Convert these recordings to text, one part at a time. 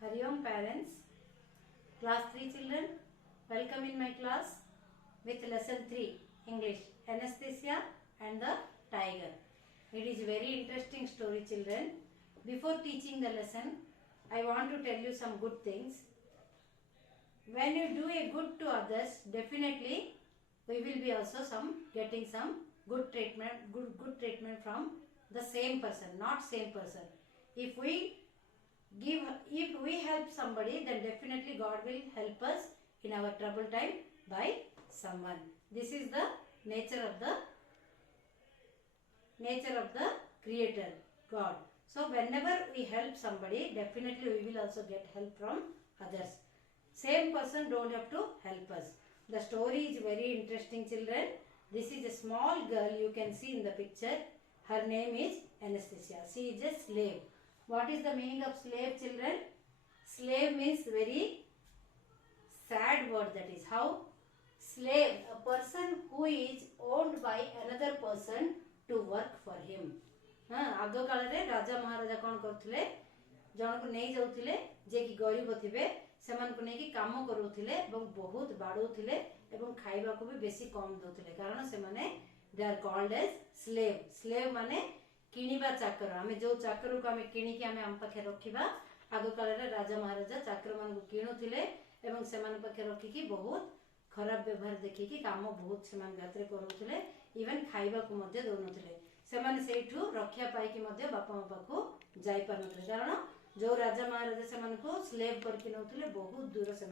Hari Om parents, class 3 children, welcome in my class with lesson 3 English, anesthesia and the tiger. It is very interesting story children. Before teaching the lesson, I want to tell you some good things. When you do a good to others, definitely we will be also getting some good treatment from the same person, not same person. If we help somebody, then definitely God will help us in our trouble time by someone. This is the nature of the creator, God. So whenever we help somebody, definitely we will also get help from others. Same person don't have to help us. The story is very interesting children. This is a small girl, you can see in the picture. Her name is Anastasia. She is a slave. What is the meaning of slave children? Slave means very sad word, that is how slave, a person who is owned by another person to work for him. आग काल राजा महाराजा कौन करते जन को नहीं जाऊले जे कि गरीब थे से काम करूले बहुत बाड़ौले खाइबा को भी बेसी कम दौले कारण से they are called as slave. Slave माने किणिबा चाकर. आम जो चाकर को आम किणिकी आम पाखे रखा आग काल राजा महाराजा चाकर मान किणुले से पाखे रखिकी बहुत खराब व्यवहार देखिकी काम बहुत से करूले इवन खाइबा को दौनते से रक्षा पाई बापा माँ पाखु जाई पारुनथिले कारण जो राजा महाराजा से स्लेव करके नौथिले बहुत दूर से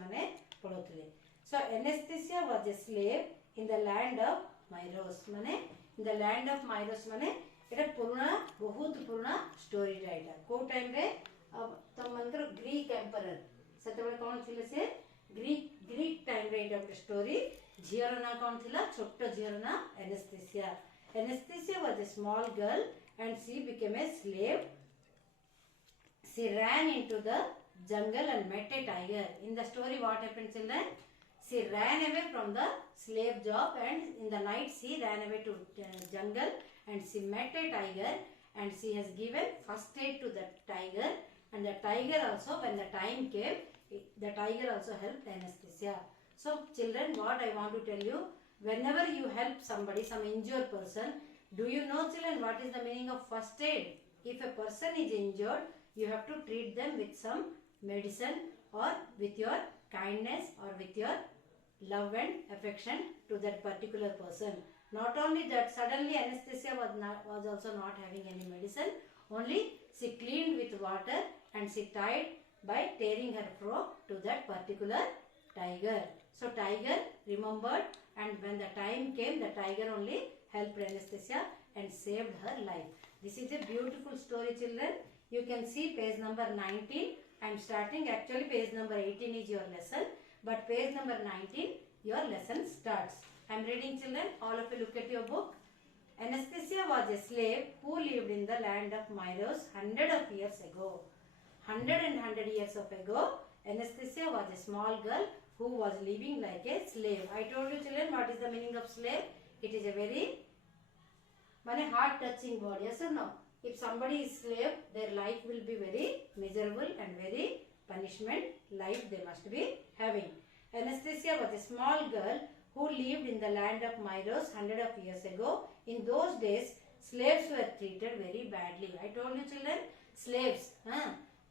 पढ़ुथिले. So anaesthesia was a slave in the land of Myros. माने in the land of Myros माने एटा पुराना बहुत पुराना स्टोरी एटा को टाइम रे तम मनकर ग्रीक एम्परर सेतेबे कोन थिले से ग्रीक टाइम रे एटा स्टोरी. झियर ना कोन थिला छोटो झियर ना anaesthesia. Anastasia was a small girl and she became a slave. She ran into the jungle and met a tiger. In the story what happened children? She ran away from the slave job and in the night she ran away to jungle and she met a tiger and she has given first aid to the tiger and the tiger also when the time came the tiger also helped Anastasia. So children, what I want to tell you, whenever you help somebody, some injured person, do you know children what is the meaning of first aid? If a person is injured, you have to treat them with some medicine or with your kindness or with your love and affection to that particular person. Not only that, suddenly Anastasia was also not having any medicine, only she cleaned with water and she tied by tearing her frock to that particular tiger. So tiger remembered and when the time came the tiger only helped Anastasia and saved her life. This is a beautiful story children. You can see page number 19. I am starting, actually page number 18 is your lesson but page number 19 your lesson starts. I am reading children, all of you look at your book. Anastasia was a slave who lived in the land of Miros 100 of years ago. 100 years ago Anastasia was a small girl who was living like a slave. I told you children what is the meaning of slave. It is a very heart touching word, yes or no? If somebody is slave, their life will be very miserable and very punishment life they must be having. Anastasia was a small girl who lived in the land of Miros 100 of years ago. In those days, slaves were treated very badly. I told you children, slaves,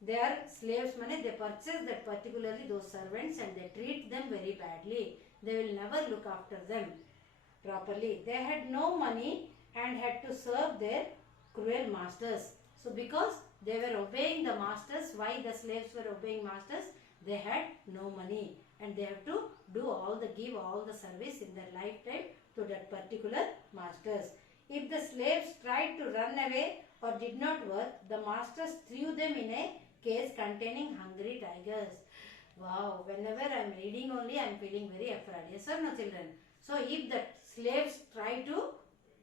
they are slaves, they purchase that particularly those servants and they treat them very badly. They will never look after them properly. They had no money and had to serve their cruel masters. So because they were obeying the masters, why the slaves were obeying masters? They had no money and they have to give all the service in their lifetime to that particular masters. If the slaves tried to run away or did not work, the masters threw them in a cage containing hungry tigers. Wow, whenever I am reading only I am feeling very afraid. Yes or no children? So if the slaves try to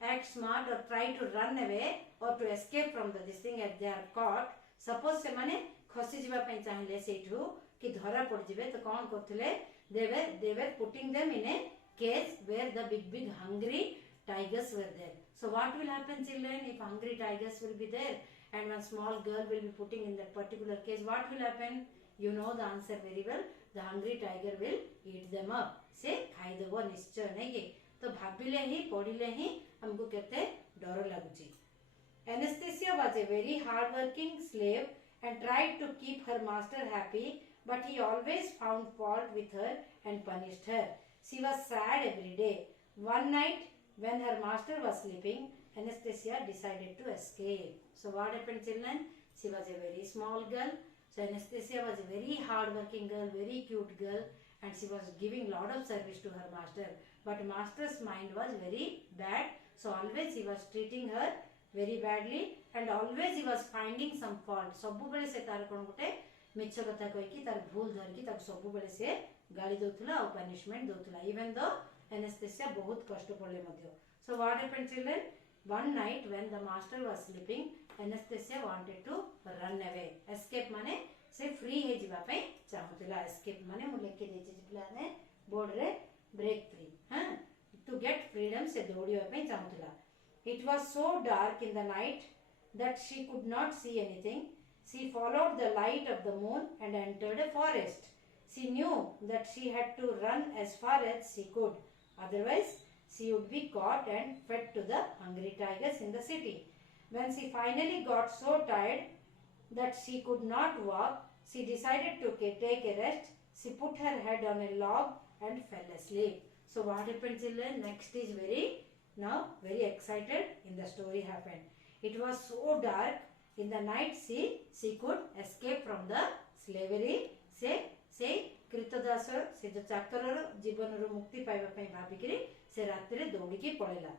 act smart or try to run away or to escape from this thing as they are caught, suppose se mane खसी जीवा पे चाहिले सेठू कि धरा पड़ जिवे तो कौन करथले they were putting them in a cage where the big hungry tigers were there. So what will happen children if hungry tigers will be there and one small girl will be putting in that particular cage? What will happen? You know the answer very well. The hungry tiger will eat them up. से खाइदेव निश्चय नहीं कि तो भाविले ही पढ़िले ही हमको केते डर लगुची. Anastasia was a very hard-working slave and tried to keep her master happy, but he always found fault with her and punished her. She was sad every day. One night, when her master was sleeping, Anastasia decided to escape. So what happened, children? She was a very small girl. So Anastasia was a very hard-working girl, very cute girl, and she was giving lot of service to her master. But master's mind was very bad, so always he was treating her very badly, and always he was finding some fault. सबु बेले से तार कोन गोटे मिछ कथा कहि कि तार भूल धर कि तार सबु बेले से गाली दोथुला और पनिशमेंट दोथुला, even though Anastasia बहुत कष्ट पड़ले मध्य. So what happened, children? One night when the master was sleeping, Anastasia wanted to run away. Escape माने से फ्री हे जिबा पे चाहुतला. Escape माने मु लेके देछि पिलाने बोर्ड रे ब्रेक फ्री, हां, to get freedom से दौड़िया पे चाहुतला. It was so dark in the night that she could not see anything. She followed the light of the moon and entered a forest. She knew that she had to run as far as she could. Otherwise, she would be caught and fed to the hungry tigers in the city. When she finally got so tired that she could not walk, she decided to take a rest. She put her head on a log and fell asleep. So what happened, children? Next is very excited in the story happened. It was so dark in the night she could escape from the slavery. से कृतदास से जो चाकर जीवन रो मुक्ति पाइबा पई भाबिकरी से रात्रि दौड़ी की पळेला.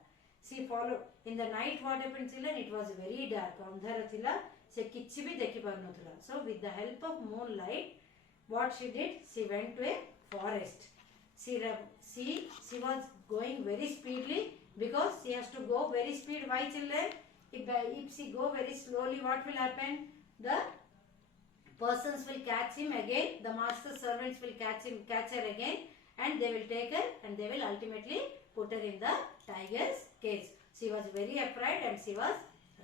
She followed in the night. What happened, children? It was very dark. अंधार थिला, से किछि भी देखि पार नथुला. So with the help of moonlight, what she did, she went to a forest. She was going very speedily because she has to go very speed. Why, children? If she go very slowly, what will happen? The persons will catch him again. The master servants will catch her again, and they will take her and they will ultimately put her in the tiger's cage. She was very afraid and she was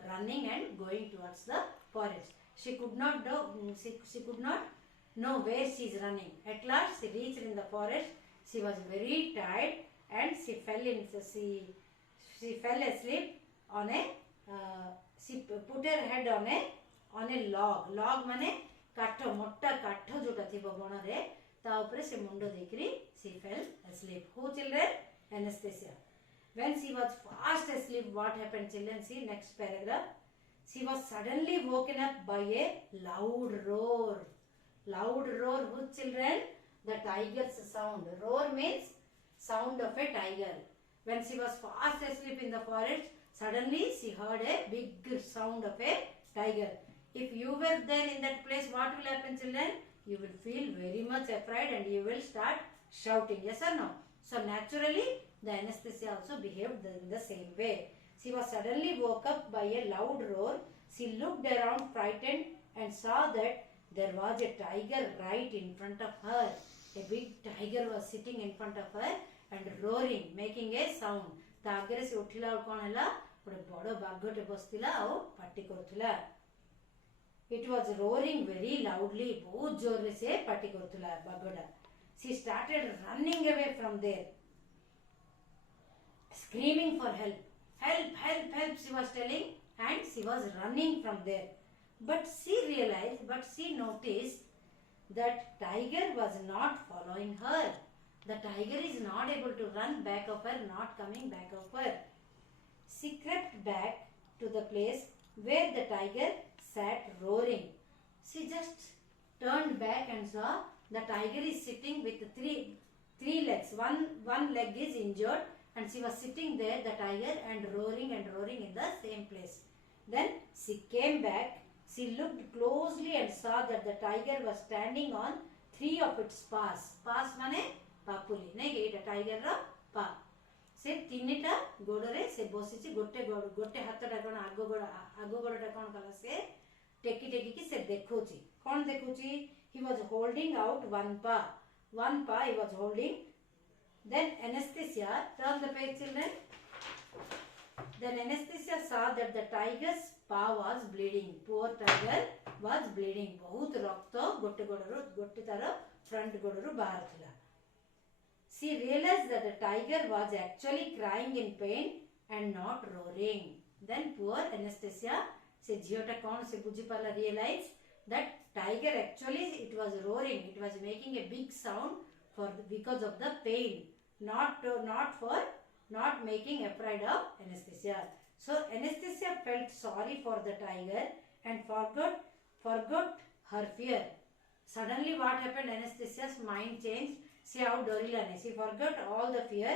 running and going towards the forest. She could not know where she is running. At last, she reached in the forest. She was very tired and she fell asleep on a. She put her head on a log. Log माने काठ, मोटा काठ जोटा थिबो बण रे ता ऊपर से मुंडो देकरी she fell asleep. Who, children? Anastasia. When she was fast asleep, what happened, children? See next paragraph. She was suddenly woken up by a loud roar. Loud roar, who, children? The tiger's sound. Roar means sound of a tiger. When she was fast asleep in the forest, suddenly she heard a big sound of a tiger. If you were there in that place, what will happen, children? You will feel very much afraid and you will start shouting. Yes or no? So naturally, the Anastasia also behaved in the same way. She was suddenly woke up by a loud roar. She looked around frightened and saw that there was a tiger right in front of her. A big tiger was sitting in front of her and roaring, making a sound. तागरे से उठिला और कौन हला गोटे बड़ बाघटे बसतिला और party करथुला. It was roaring very loudly. बहुत जोर रे से पार्टी करथुला बाघटा. She started running away from there, screaming for help. Help, help, help, she was telling, and she was running from there. But she noticed that tiger was not following her. The tiger is not able to run back of her, not coming back of her. She crept back to the place where the tiger sat roaring. She just turned back and saw the tiger is sitting with three legs. One leg is injured and she was sitting there, the tiger, and roaring in the same place. Then she came back. She looked closely and saw that the tiger was standing on three of its paws. Paws माने पापुली नहीं कि एटा tiger रा पा. से तीनटा गोडरे से बसिची गोटे हाथटा कोन आगो गोडटा कोन कला से टेकी की से देखोची. कोन देखोची? He was holding out one paw he was holding. Then Anastasia, turn the page, children. Then Anastasia saw that the tiger's paw was bleeding. Poor tiger was bleeding. बहुत रक्त गोटे गोड़रू गोटे तार फ्रंट गोड़रू बाहर थिला. She realized that the tiger was actually crying in pain and not roaring. Then poor Anastasia, से झियोटा कौन से बुझी पाला realized that tiger actually it was roaring, it was making a big sound for because of the pain, not for not making afraid of Anastasia. So Anastasia felt sorry for the tiger and forgot her fear. Suddenly what happened? Anastasia's mind changed. See how Dorilane, she forgot all the fear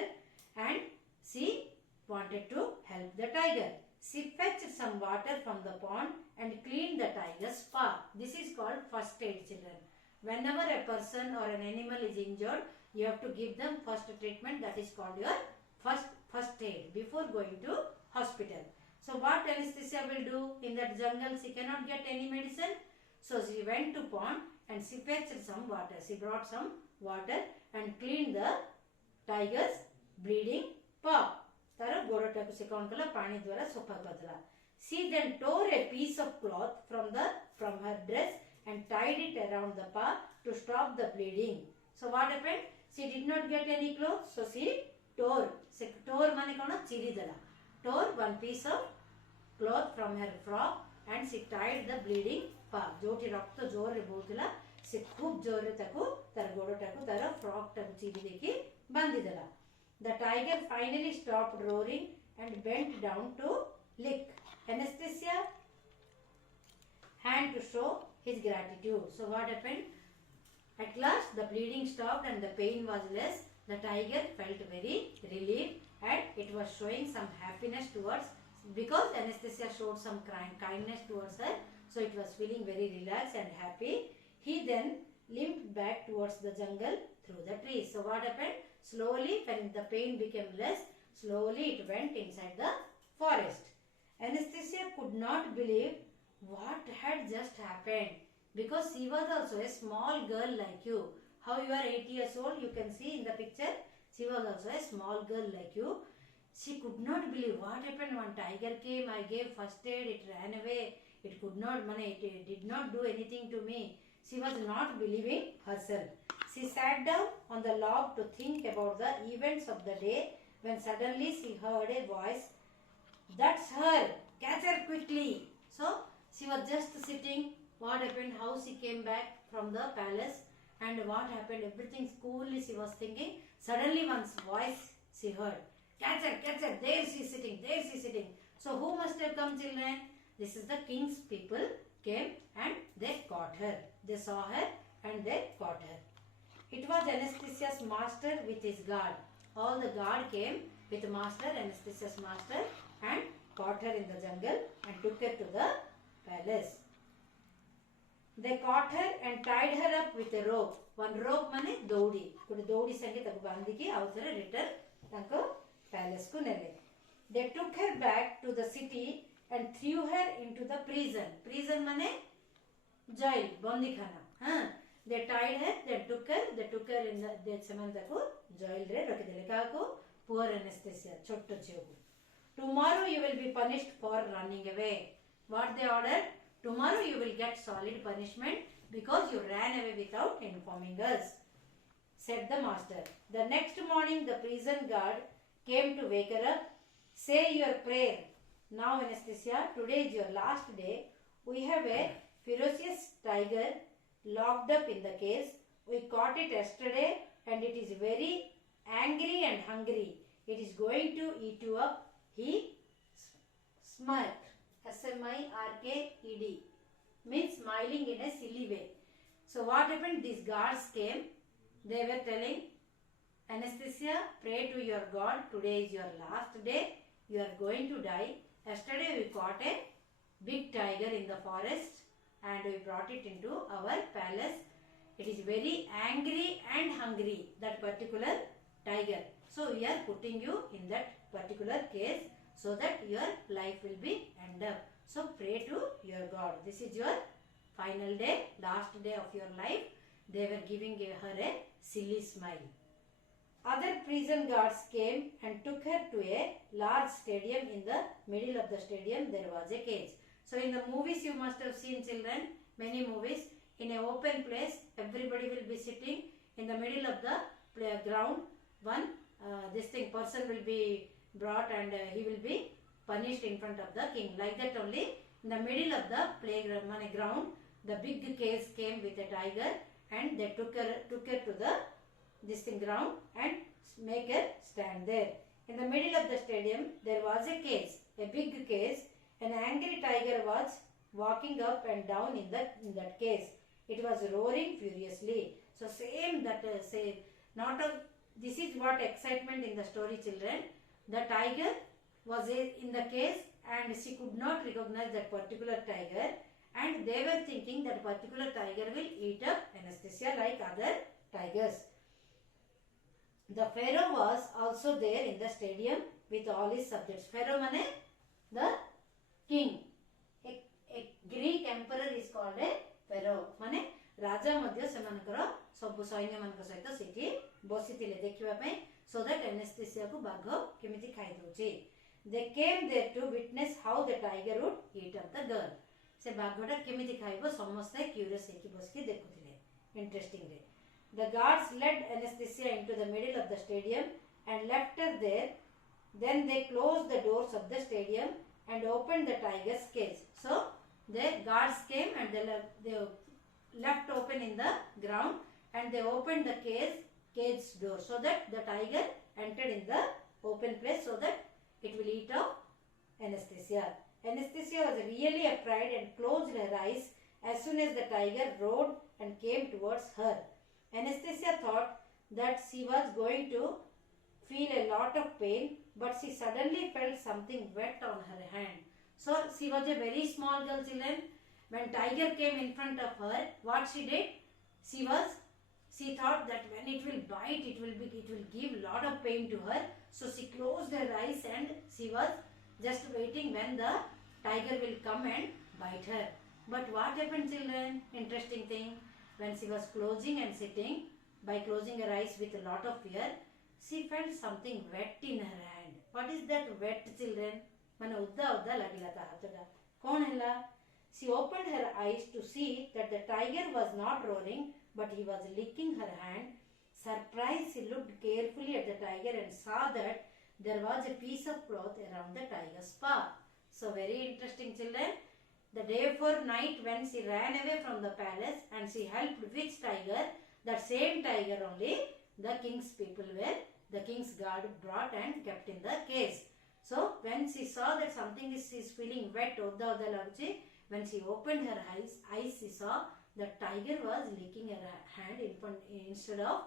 and she wanted to help the tiger. She fetched some water from the pond and cleaned the tiger's paw. This is called first aid, children. Whenever a person or an animal is injured, you have to give them first treatment. That is called your first aid before going to hospital. So what Anastasia will do in that jungle? She cannot get any medicine. So she went to pond and she fetched some water. She brought some water and cleaned the tiger's bleeding paw. तार गोड़टा को से कौन कला पानी द्वारा सफा करदला. She then tore a piece of cloth from her dress and tied it around the paw to stop the bleeding. So what happened? She did not get any clothes, so she tore माने कौन चिरी दला. Tore one piece of cloth from her frock and she tied the bleeding paw. जोटी रक्त जोर रे बोलतला से खूब जोर रे ताको तार गोड़टा को तार फ्रॉक टाको चिरी देकी बांधी दला. The tiger finally stopped roaring and bent down to lick Anastasia hand to show his gratitude. So what happened? At last the bleeding stopped and the pain was less. The tiger felt very relieved and it was showing some happiness towards, because Anastasia showed some kindness towards her, so it was feeling very relaxed and happy. He then limped back towards the jungle through the trees. So what happened? Slowly, when the pain became less, slowly it went inside the forest. Anastasia could not believe what had just happened, because she was also a small girl like you. How you are 8 years old, you can see in the picture. She was also a small girl like you. She could not believe what happened. One tiger came, I gave first aid, it ran away. It could not, it did not do anything to me. She was not believing herself. She sat down on the log to think about the events of the day when suddenly she heard a voice. That's her! Catch her quickly! So she was just sitting. What happened? How she came back from the palace and what happened? Everything coolly she was thinking. Suddenly one voice she heard. Catch her! Catch her! There she is sitting! There she is sitting! So who must have come, children? This is the king's people came and they caught her. They saw her and they caught her. It was Anastasia's master with his guard. All the guard came with master, Anastasia's master, and caught her in the jungle and took her to the palace. They caught her and tied her up with a rope. One rope mane दौड़ी. कोई दौड़ी संगे तक बांधी की आउथरे return तंको palace को नेले. They took her back to the city and threw her into the prison. Prison mane jail, बंदी खाना. हाँ. They tied her, they took her in the semanta को jail रे रख देले. कहाँ को? Poor Anastasia, छोटो झियो को. Tomorrow you will be punished for running away. What they ordered? Tomorrow you will get solid punishment because you ran away without informing us, said the master. The next morning the prison guard came to wake her up. Say your prayer. Now Anastasia, today is your last day. We have a ferocious tiger locked up in the cage. We caught it yesterday and it is very angry and hungry. It is going to eat you up. He smirked. S-M-I-R-K-E-D means smiling in a silly way. So what happened? These guards came. They were telling, Anastasia, pray to your God. Today is your last day. You are going to die. Yesterday we caught a big tiger in the forest and we brought it into our palace. It is very angry and hungry, that particular tiger. So we are putting you in that particular case so that your life will be end up. So pray to your God. This is your final day, last day of your life. They were giving her a silly smile. Other prison guards came and took her to a large stadium. In the middle of the stadium there was a cage. So in the movies you must have seen, children, many movies, in an open place everybody will be sitting in the middle of the ground. One this thing person will be brought and he will be punished in front of the king. Like that only, in the middle of the ground, the big case came with a tiger, and they took her to the this thing ground and make her stand there. In the middle of the stadium there was a cage, a big cage. An angry tiger was walking up and down in that cage. It was roaring furiously. So same that say not a, this is what excitement in the story, children. The tiger was in the cage and she could not recognize that particular tiger, and they were thinking that particular tiger will eat up Anastasia like other tigers. The pharaoh was also there in the stadium with all his subjects. Pharaoh mane the king. A Greek emperor is called a pharaoh. Mane राजा मध्य सेमानकर सब सैन्य मानक सहित सेठी बसिथिले देखिबा पय, so that Anastasia को बाघ केमिति खाइ दोछि. They came there to witness how the tiger would eat up the girl. से बाघटा केमिति खाइबो समस्त क्यूरियस हेकि बसकी देखुथिले interestingly. The guards led Anastasia into the middle of the stadium and left her there. Then they closed the doors of the stadium and opened the tiger's cage. So the guards came and they left open in the ground and they opened the cage door so that the tiger entered in the open place so that it will eat up Anastasia. Anastasia was really afraid and closed her eyes as soon as the tiger roared and came towards her. Anastasia thought that she was going to feel a lot of pain, but she suddenly felt something wet on her hand. So she was a very small girl, children. When tiger came in front of her, what she did? She thought that when it will bite, it will give lot of pain to her. So she closed her eyes and she was just waiting when the tiger will come and bite her. But what happened, children? Interesting thing. When she was closing and sitting, by closing her eyes with a lot of fear, she felt something wet in her hand. What is that wet, children? Mane udda lagila ta hatda. Kon hela? She opened her eyes to see that the tiger was not roaring, but he was licking her hand. Surprised, she looked carefully at the tiger and saw that there was a piece of cloth around the tiger's paw. So very interesting, children. The day before night when she ran away from the palace and she helped which tiger? That same tiger only the king's people were, the king's guard brought and kept in the cage. So when she saw that something is feeling wet, odda laguchi, when she opened her eyes she saw the tiger was licking her hand instead of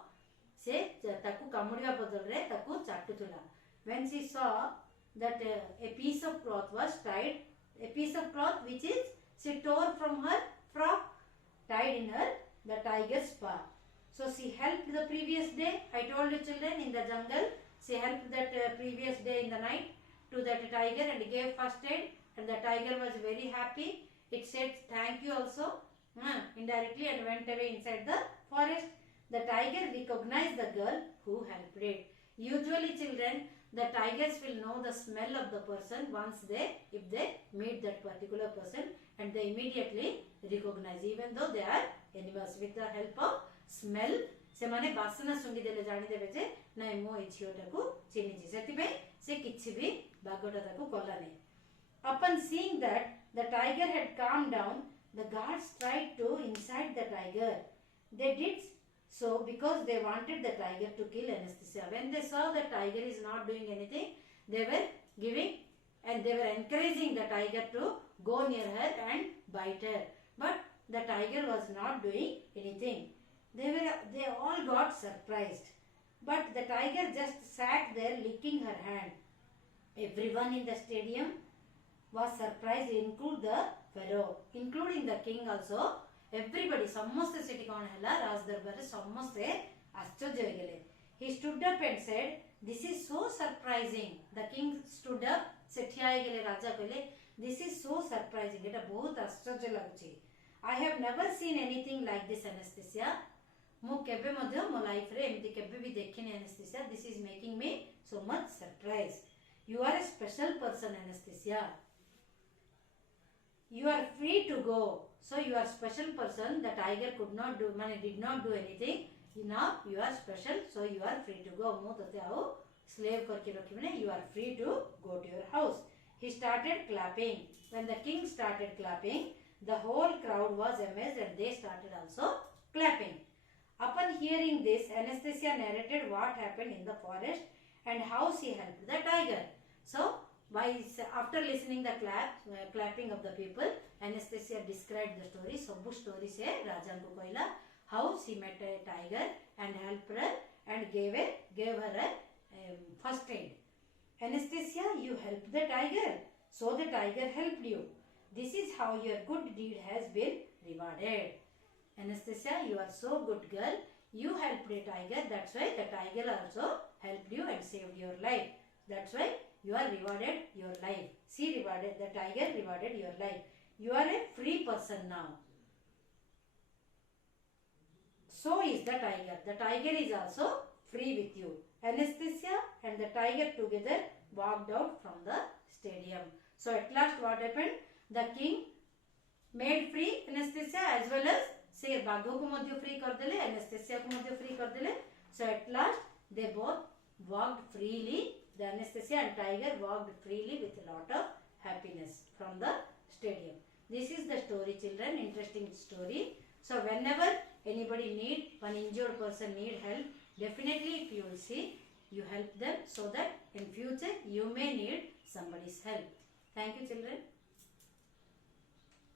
say taku kamudiya bodolre taku chattutula. When she saw that a piece of cloth was tied, a piece of cloth which is she tore from her frock, tied in her the tiger's paw. So she helped the previous day. I told you, children, in the jungle she helped that previous day in the night to that tiger and gave first aid, and the tiger was very happy. It said thank you also indirectly and went away inside the forest. The tiger recognized the girl who helped it. Usually, children, the tigers will know the smell of the person if they meet that particular person, and they immediately recognize, even though they are animals. With the help of smell, ସେମାନେ ବାସନା ଶୁଙ୍ଗି ଦେଲେ ଜାଣିଦେବେ ଯେ ନାଇଁ ମୁଁ ଏଇ ଝିଅଟାକୁ ଚିହ୍ନିଛି, ସେଥିପାଇଁ ସେ କିଛି ବି ବାଘଟା ତାକୁ କଲାନି. Upon seeing that the tiger had calmed down, the guards tried to incite the tiger. They did so because they wanted the tiger to kill Anastasia. When they saw the tiger is not doing anything, they were giving and they were encouraging the tiger to go near her and bite her. But the tiger was not doing anything. They all got surprised. But the tiger just sat there licking her hand. Everyone in the stadium was surprised, including the pharaoh, including the king also. Everybody, ସମସ୍ତେ ସେଠି କ'ଣ ହେଲା ରାଜଦରବାରରେ ସମସ୍ତେ ଆଶ୍ଚର୍ଯ୍ୟ ହେଇଗଲେ. He stood up and said, this is so surprising. The king stood up, ସେ ଠିଆ ହେଇଗଲେ, ରାଜା କହିଲେ, this is so surprising. ଏଟା ବହୁତ ଆଶ୍ଚର୍ଯ୍ୟ ଲାଗୁଛି. I have never seen anything like this, Anastasia. ମୁଁ କେବେ ମଧ୍ୟ ମୋ ଲାଇଫରେ ଏମିତି କେବେ ବି ଦେଖିନି Anastasia. This is making me so much surprised. You are a special person, Anastasia. you are free to go. So you are special person. The tiger could not do, did not do anything. Now you are special, so you are free to go. ମୁଁ ତତେ ଆଉ slave करके रखिबिने. You are free to go to your house. He started clapping. When the king started clapping, the whole crowd was amazed and they started also clapping. Upon hearing this, Anastasia narrated what happened in the forest and how she helped the tiger. So after listening the clapping of the people, Anastasia described the story. Sabu story se raja ko kahila how she met a tiger and helped her and gave her a first aid. Anastasia, you helped the tiger, so the tiger helped you. This is how your good deed has been rewarded. Anastasia, you are so good girl. You helped a tiger. That's why the tiger also helped you and saved your life. That's why you are rewarded your life. She rewarded, the tiger rewarded your life. You are a free person now. So is the tiger. The tiger is also free with you. Anastasia and the tiger together walked out from the stadium. So at last what happened? The king made free Anastasia as well as से बाघों को मध्य free कर देले, anaesthesia को मध्य free कर देले. So at last they both walked freely. The Anastasia and tiger walked freely with a lot of happiness from the stadium. This is the story, children. Interesting story. So whenever anybody need, one injured person need help, definitely if you will see, you help them so that in future you may need somebody's help. Thank you, children.